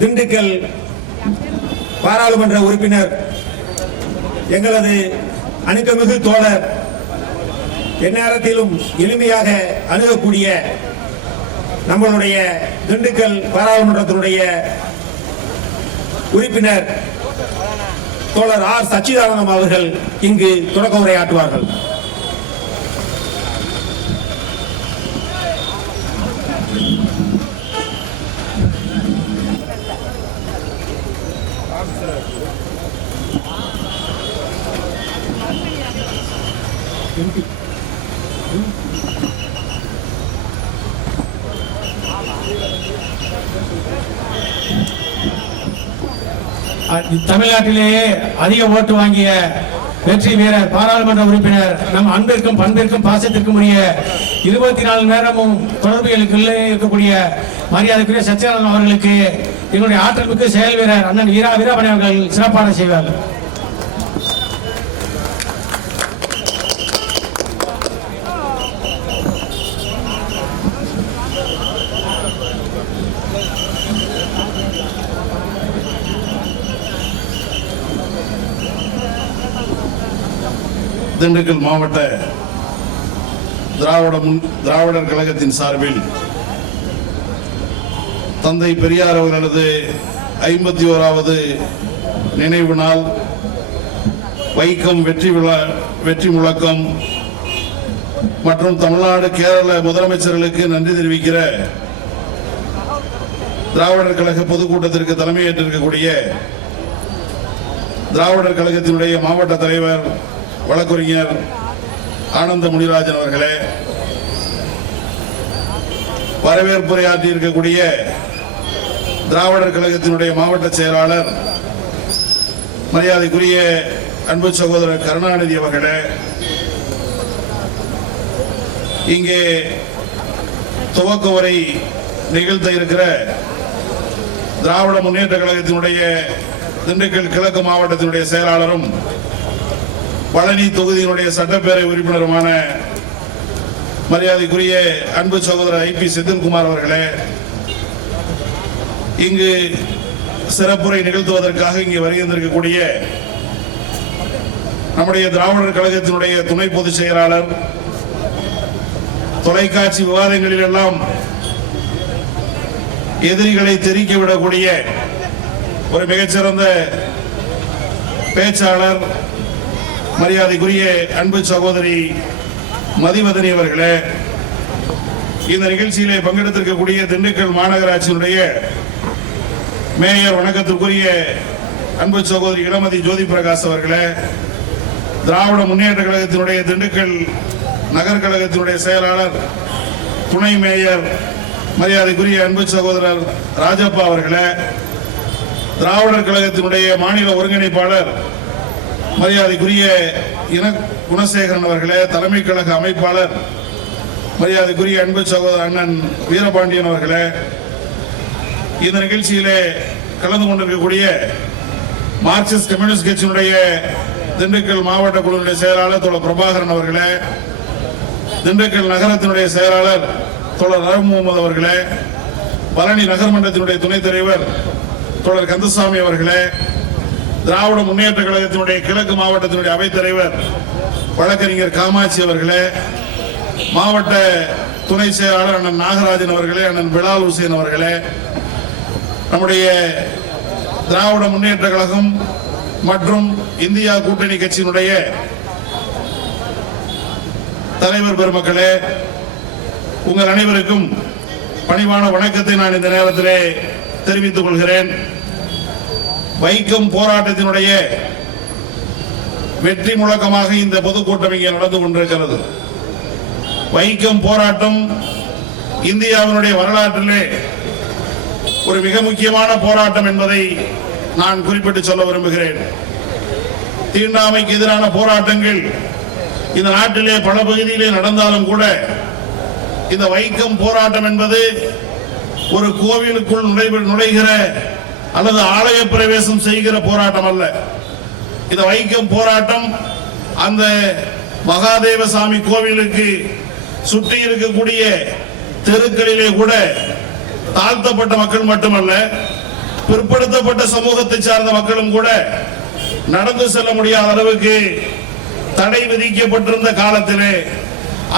திண்டுக்கல் பாராளுமன்ற உறுப்பினர் எங்களது அணுக்கமிகு தோழர் எந்நேரத்திலும் எளிமையாக அணுகக்கூடிய நம்மளுடைய திண்டுக்கல் பாராளுமன்றத்தினுடைய உறுப்பினர் தோழர் ஆர் சச்சிதானந்தம் அவர்கள் இங்கு தொடக்க உரையாற்றுவார்கள். தமிழ்நாட்டிலேயே அதிக ஓட்டு வாங்கிய வெற்றி வீரர் பாராளுமன்ற உறுப்பினர் நம் அன்பிற்கும் பண்பிற்கும் பாசத்திற்கும் உரிய 24 நேரமும் தொடர்புகளுக்குள்ளே இருக்கக்கூடிய மரியாதைக்குரிய சச்சிதானந்தம் அவர்களுக்கு எங்களுடைய ஆற்றல் மிக்க செயல் வீரர் அண்ணன் வீராபணி அவர்கள் சிறப்பான செய்வார்கள். திண்டுக்கல் மாவட்ட திராவிடர் கழகத்தின் சார்பில் தந்தை பெரியார் அவர்களது 51வது நினைவு நாள் வைக்கம் வெற்றி முழக்கம் மற்றும் தமிழ்நாடு கேரள முதலமைச்சர்களுக்கு நன்றி தெரிவிக்கிற திராவிடர் கழக பொதுக்கூட்டத்திற்கு தலைமையேற்றிருக்கக்கூடிய திராவிடர் கழகத்தினுடைய மாவட்ட தலைவர் வழக்கறிஞர் ஆனந்த முனிராஜன் அவர்களே, வரவேற்புரையாற்றி இருக்கக்கூடிய திராவிடர் கழகத்தினுடைய மாவட்ட செயலாளர் மரியாதைக்குரிய அன்பு சகோதரர் கருணாநிதி அவர்களே, இங்கே துவக்க உரை நிகழ்த்த இருக்கிற திராவிட முன்னேற்ற கழகத்தினுடைய திண்டுக்கல் கிழக்கு மாவட்டத்தினுடைய செயலாளரும் பழனி தொகுதியினுடைய சட்டப்பேரவை உறுப்பினருமான மரியாதைக்குரிய அன்பு சகோதரர் ஐ.பி. செந்தில்குமார் அவர்களே, இங்கு சிறப்புரை நிகழ்த்துவதற்காக இங்கே வருகின்றிருக்கக்கூடிய நம்முடைய திராவிடர் கழகத்தினுடைய துணை பொதுச் செயலாளர், தொலைக்காட்சி விவாதங்களில் எல்லாம் எதிரிகளை தெரிக்க விடக்கூடிய ஒரு மிகச்சிறந்த பேச்சாளர் மரியாதைக்குரிய அன்பு சகோதரி மதிவதனி அவர்களே, இந்த நிகழ்ச்சியிலே பங்கெடுத்திருக்கக்கூடிய திண்டுக்கல் மாநகராட்சியினுடைய மேயர் வணக்கத்திற்குரிய அன்பு சகோதரி இளமதி ஜோதி பிரகாஷ் அவர்களே, திராவிட முன்னேற்ற கழகத்தினுடைய திண்டுக்கல் நகர் கழகத்தினுடைய செயலாளர் துணை மேயர் மரியாதைக்குரிய அன்பு சகோதரர் ராஜப்பா அவர்களே, திராவிடர் கழகத்தினுடைய மாநில ஒருங்கிணைப்பாளர் மரியாதைக்குரிய குணசேகரன் அவர்களே, தலைமை கழக அமைப்பாளர் மரியாதைக்குரிய அன்பு சகோதரர் அண்ணன் வீரபாண்டியன் அவர்களே, இந்த நிகழ்ச்சியிலே கலந்து கொண்டிருக்கக்கூடிய மார்க்சிஸ்ட் கம்யூனிஸ்ட் கட்சியினுடைய திண்டுக்கல் மாவட்ட குழுவினுடைய செயலாளர் தோழர் பிரபாகரன் அவர்களே, திண்டுக்கல் நகரத்தினுடைய செயலாளர் தோழர் ரஹீம் முகமது அவர்களே, பழனி நகர்மன்றத்தினுடைய துணைத் தலைவர் தோழர் கந்தசாமி அவர்களே, திராவிட முன்னேற்ற கழகத்தினுடைய கிழக்கு மாவட்டத்தினுடைய அவைத்தலைவர் வழக்கறிஞர் காமாட்சி அவர்களே, மாவட்ட துணை செயலாளர் அண்ணன் நாகராஜன் அவர்களே, அண்ணன் பிலால் ஹுசேன் அவர்களே, நம்முடைய திராவிட முன்னேற்ற கழகம் மற்றும் இந்தியா கூட்டணி கட்சியினுடைய தலைவர் பெருமக்களே, உங்கள் அனைவருக்கும் பணிவான வணக்கத்தை நான் இந்த நேரத்திலே தெரிவித்துக் கொள்கிறேன். வைக்கம் போராட்டத்தினுடைய வெற்றி முழக்கமாக இந்த பொதுக்கூட்டம் இங்கே நடந்து கொண்டிருக்கிறது. வைக்கம் போராட்டம் இந்தியாவினுடைய வரலாற்றிலே ஒரு மிக முக்கியமான போராட்டம் என்பதை நான் குறிப்பிட்டு சொல்ல விரும்புகிறேன். தீண்டாமைக்கு எதிரான போராட்டங்கள் இந்த நாட்டிலே பல பகுதியிலே நடந்தாலும் கூட இந்த வைக்கம் போராட்டம் என்பது ஒரு கோவிலுக்குள் நுழைகிற அல்லது ஆலய பிரவேசம் செய்கிற போராட்டம் அல்ல. இந்த வைக்கம் போராட்டம் அந்த மகாதேவ சாமி கோவிலுக்கு சுற்றி இருக்கக்கூடிய தெருக்களிலே கூட தாழ்த்தப்பட்ட மக்கள் மட்டுமல்ல, பிற்படுத்தப்பட்ட சமூகத்தை சார்ந்த மக்களும் கூட நடந்து செல்ல முடியாத அளவுக்கு தடை விதிக்கப்பட்டிருந்த காலத்திலே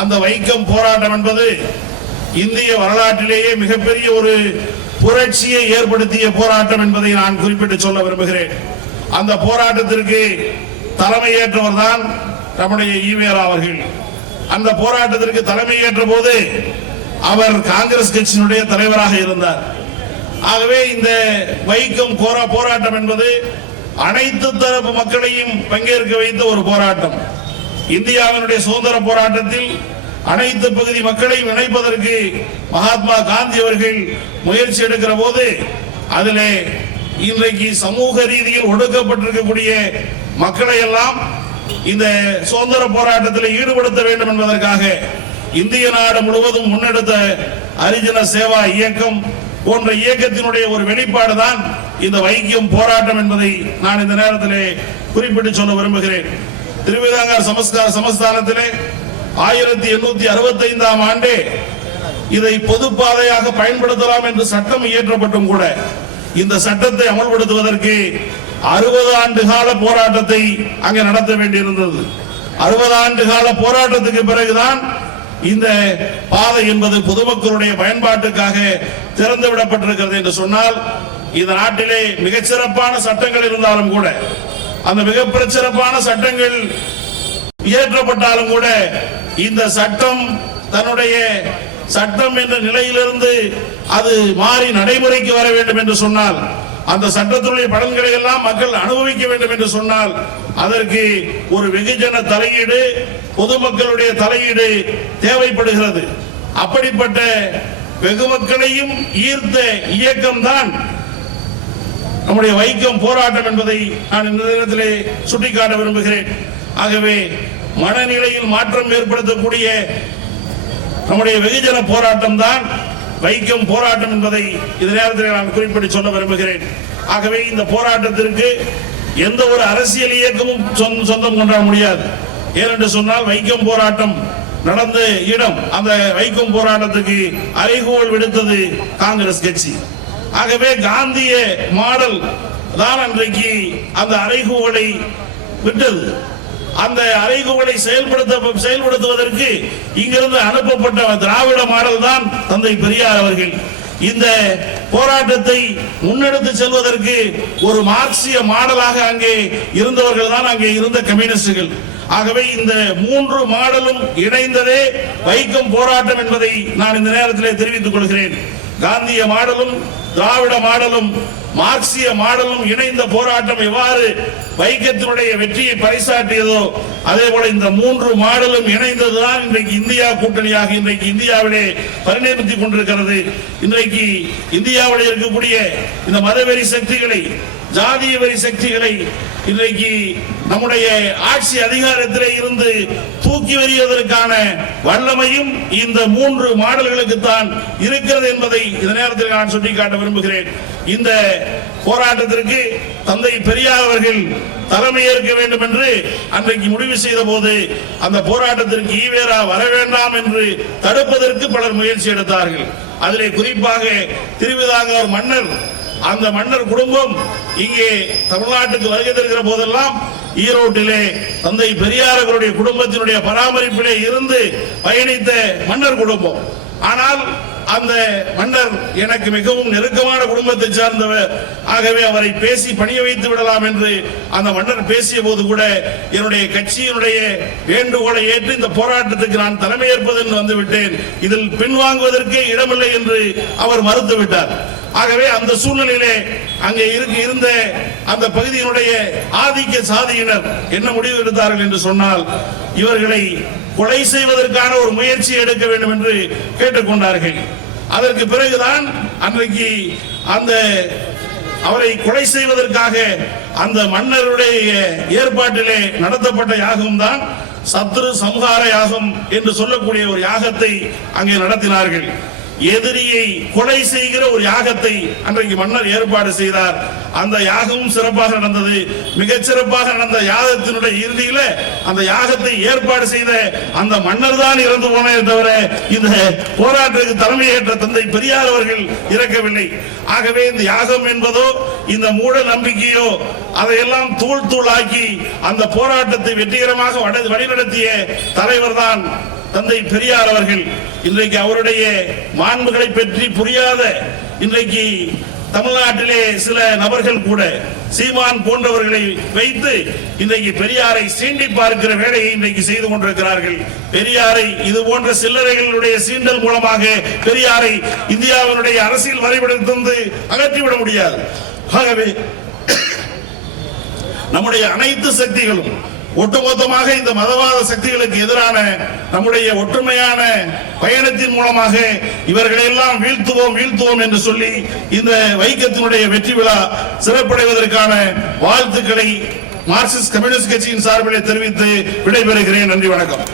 அந்த வைக்கம் போராட்டம் என்பது இந்திய வரலாற்றிலேயே மிகப்பெரிய ஒரு புரட்சியை ஏற்படுத்திய போராட்டம் என்பதை நான் குறிப்பிட்டு சொல்ல விரும்புகிறேன். அந்த போராட்டத்திற்கு தலைமையேற்றவர் தான் நம்முடைய ஈவேரா அவர்கள். அந்த போராட்டத்திற்கு தலைமையேற்ற போது அவர் காங்கிரஸ் கட்சியினுடைய தலைவராக இருந்தார். ஆகவே இந்த வைக்கம் போராட்டம் என்பது அனைத்து தரப்பு மக்களையும் பங்கேற்க வைத்த ஒரு போராட்டம். இந்தியாவினுடைய சுதந்திர போராட்டத்தில் அனைத்து பகுதி மக்களையும் இணைப்பதற்கு மகாத்மா காந்தி அவர்கள் முயற்சி எடுக்கிற போது அதிலே இன்றைக்கு சமூக ரீதியில் ஒடுக்கப்பட்டிருக்கக்கூடிய மக்களை எல்லாம் இந்த சுதந்திர போராட்டத்தில் ஈடுபடுத்த வேண்டும் என்பதற்காக இந்திய நாடு முழுவதும் முன்னெடுத்த ஹரிஜன சேவா இயக்கம் போன்ற இயக்கத்தினுடைய ஒரு வெளிப்பாடு தான் இந்த வைக்கம் போராட்டம் என்பதை நான் இந்த நேரத்திலே குறிப்பிட்டு சொல்ல விரும்புகிறேன். திருவிதாங்கூர் சமஸ்தானத்திலே 1865 ஆண்டே இதை பொதுப்பாதையாக பயன்படுத்தலாம் என்று சட்டம் இயற்றப்பட்டும் கூட இந்த சட்டத்தை அமல்படுத்துவதற்கு 60 ஆண்டு கால போராட்டத்தை அங்கே நடத்த வேண்டியிருந்தது. 60 ஆண்டு கால போராட்டத்துக்கு பிறகுதான் இந்த பாதை என்பது பொதுமக்களுடைய பயன்பாட்டுக்காக திறந்து விடப்பட்டிருக்கிறது என்று சொன்னால், இந்த நாட்டிலே மிகச்சிறப்பான சட்டங்கள் இருந்தாலும் கூட, அந்த மிக சிறப்பான சட்டங்கள் இயற்றப்பட்டாலும் கூட, இந்த சட்டம் தன்னுடைய சட்டம் என்ற நிலையிலிருந்து அது மாறி நடைமுறைக்கு வர வேண்டும் என்று சொன்னால், அந்த சட்டத்தினுடைய பலன்களை எல்லாம் மக்கள் அனுபவிக்க வேண்டும் என்று சொன்னால், அதற்கு ஒரு வெகுஜன தலையீடு, பொதுமக்களுடைய தலையீடு தேவைப்படுகிறது. அப்படிப்பட்ட வெகு மக்களையும் ஈர்த்த இயக்கம் தான் நம்முடைய வைக்கம் போராட்டம் என்பதை நான் இந்த நேரத்திலே சுட்டிக்காட்ட விரும்புகிறேன். ஆகவே மனநிலையில் மாற்றம் ஏற்படுத்தக்கூடிய நம்முடைய வெகுஜன போராட்டம் தான் வைக்கம் போராட்டம் என்பதை இந்த நேரத்தில் நான் குறிப்பிட்டு சொல்ல விரும்புகிறேன். ஆகவே இந்த போராட்டத்திற்கு எந்த ஒரு அரசியல் இயக்கமும் சொந்தம் கொண்டாட முடியாது. ஏனென்று சொன்னால் வைக்கம் போராட்டம் நடந்த இடம், அந்த வைக்கம் போராட்டத்துக்கு அறைகோல் விடுத்தது காங்கிரஸ் கட்சி. ஆகவே காந்திய மாடல் தான் அன்றைக்கு அந்த அறைகோலை விட்டது. அந்த அறைகூவலை செயல்படுத்துவதற்கு இங்கிருந்து அனுப்பப்பட்ட திராவிட மாடல் தான் தந்தை பெரியார் அவர்கள். இந்த போராட்டத்தை முன்னெடுத்து செல்வதற்கு ஒரு மார்க்சிய மாடலாக அங்கே இருந்தவர்கள் தான் அங்கே இருந்த கம்யூனிஸ்டுகள். ஆகவே இந்த 3 மாடலும் இணைந்ததே வைக்கம் போராட்டம் என்பதை நான் இந்த நேரத்தில் தெரிவித்துக் கொள்கிறேன். காந்திய மாடலும் திராவிட மாடலும் மார்க்சிய மாடலும் இணைந்த போராட்டம் எவ்வாறு வைக்கத்தினுடைய வெற்றியை பறைசாற்றியதோ, அதே போல இந்த 3 மாடலும் இணைந்ததுதான் இன்றைக்கு இந்தியா கூட்டணியாக இன்றைக்கு இந்தியாவிலே பரிணமித்துக் கொண்டிருக்கிறது. இன்றைக்கு இந்தியாவில் இருக்கக்கூடிய இந்த மதவெறி சக்திகளை, ஜாதிய வெறி சக்திகளை இன்றைக்கு நம்முடைய ஆட்சி அதிகாரத்திலே இருந்து தூக்கி எறிவதற்கான வல்லமையும் இந்த 3 மாடல்களுக்கு தான் இருக்கிறது என்பதை இந்த நேரத்தில் நான் சுட்டிக்காட்ட விரும்புகிறேன். இந்த போராட்டத்திற்கு தந்தை பெரியார் அவர்கள் தலைமையேற்க வேண்டும் என்று அன்றைக்கு முடிவு செய்த போது, அந்த போராட்டத்திற்கு ஈவேரா வர வேண்டாம் என்று தடுப்பதற்கு பலர் முயற்சி எடுத்தார்கள். அதிலே குறிப்பாக திருவிதாங்கூர் மன்னர், அந்த மன்னர் குடும்பம் இங்கே தமிழ்நாட்டுக்கு வருகை தருகிற போதெல்லாம் ஈரோட்டிலே தந்தை பெரியார் அவருடைய குடும்பத்தினுடைய பராமரிப்பிலே இருந்து பயணித்த மன்னர் குடும்பம். ஆனால் அந்த மன்னர் எனக்கு மிகவும் நெருக்கமான குடும்பத்தை சார்ந்தவர், ஆகவே அவரை பேசி பணிய வைத்து விடலாம் என்று அந்த மன்னர் பேசிய போது கூட என்னுடைய கட்சியினுடைய வேண்டுகோளை ஏற்று இந்த போராட்டத்துக்கு நான் தலைமையேற்பது வந்துவிட்டேன், இதில் பின்வாங்குவதற்கே இடமில்லை என்று அவர் மறுத்துவிட்டார். ஆகவே அந்த சூழ்நிலையிலே அங்கே இருந்த அந்த பகுதியினுடைய ஆதிக்க சாதியினர் என்ன முடிவு எடுத்தார்கள் என்று சொன்னால், இவர்களை கொலை செய்வதற்கான ஒரு முயற்சி எடுக்க வேண்டும் என்று கேட்டுக்கொண்டார்கள். அதற்கு பிறகுதான் அன்றைக்கு அந்த அவரை கொலை செய்வதற்காக அந்த மன்னருடைய ஏற்பாட்டிலே நடத்தப்பட்ட யாகம் தான் சத்ரு சம்ஹார யாகம் என்று சொல்லக்கூடிய ஒரு யாகத்தை அங்கே நடத்தினார்கள். எதிரியை கொலை செய்கிற ஒரு யாகத்தை அன்றைக்கு மன்னர் ஏற்பாடு செய்தார். அந்த யாகமும் சிறப்பாக நடந்தது. மிகச் சிறப்பாக நடந்த யாகத்தினுடைய இறுதியில அந்த யாகத்தை ஏற்பாடு செய்த அந்த மன்னர் தான் இறந்து போனே தவிர இந்த போராட்டத்துக்கு தலைமையேற்ற தந்தை பெரியார் அவர்கள் இறக்கவில்லை. ஆகவே இந்த யாகம் என்பதோ இந்த மூட நம்பிக்கையோ அதையெல்லாம் தூள் தூளாக்கி அந்த போராட்டத்தை வெற்றிகரமாக வழிநடத்திய தலைவர் தான் தந்தை பெரியார் அவர்கள். இன்றைக்கு அவருடைய மாண்புகளை பற்றி புரியாத இன்றைக்கு தமிழ்நாட்டிலே சில நபர்கள் கூட சீமான் போன்றவர்களை வைத்து இன்றைக்கு பெரியாரை சீண்டி பார்க்கிற வேலையை இன்றைக்கு செய்து கொண்டிருக்கிறார்கள். பெரியாரை இது போன்ற சில்லறைகளுடைய சீண்டல் மூலமாக பெரியாரை இந்தியாவினுடைய அரசியல் வரைபடத்திலிருந்து அகற்றிவிட முடியாது. ஆகவே நம்முடைய அனைத்து சக்திகளும் ஒட்டுமொத்தமாக இந்த மதவாத சக்திகளுக்கு எதிரான நம்முடைய ஒற்றுமையான பயணத்தின் மூலமாக இவர்களை எல்லாம் வீழ்த்துவோம் என்று சொல்லி இந்த வைக்கத்தினுடைய வெற்றி விழா சிறப்படைவதற்கான வாழ்த்துக்களை மார்க்சிஸ்ட் கம்யூனிஸ்ட் கட்சியின் சார்பிலே தெரிவித்து விடைபெறுகிறேன். நன்றி, வணக்கம்.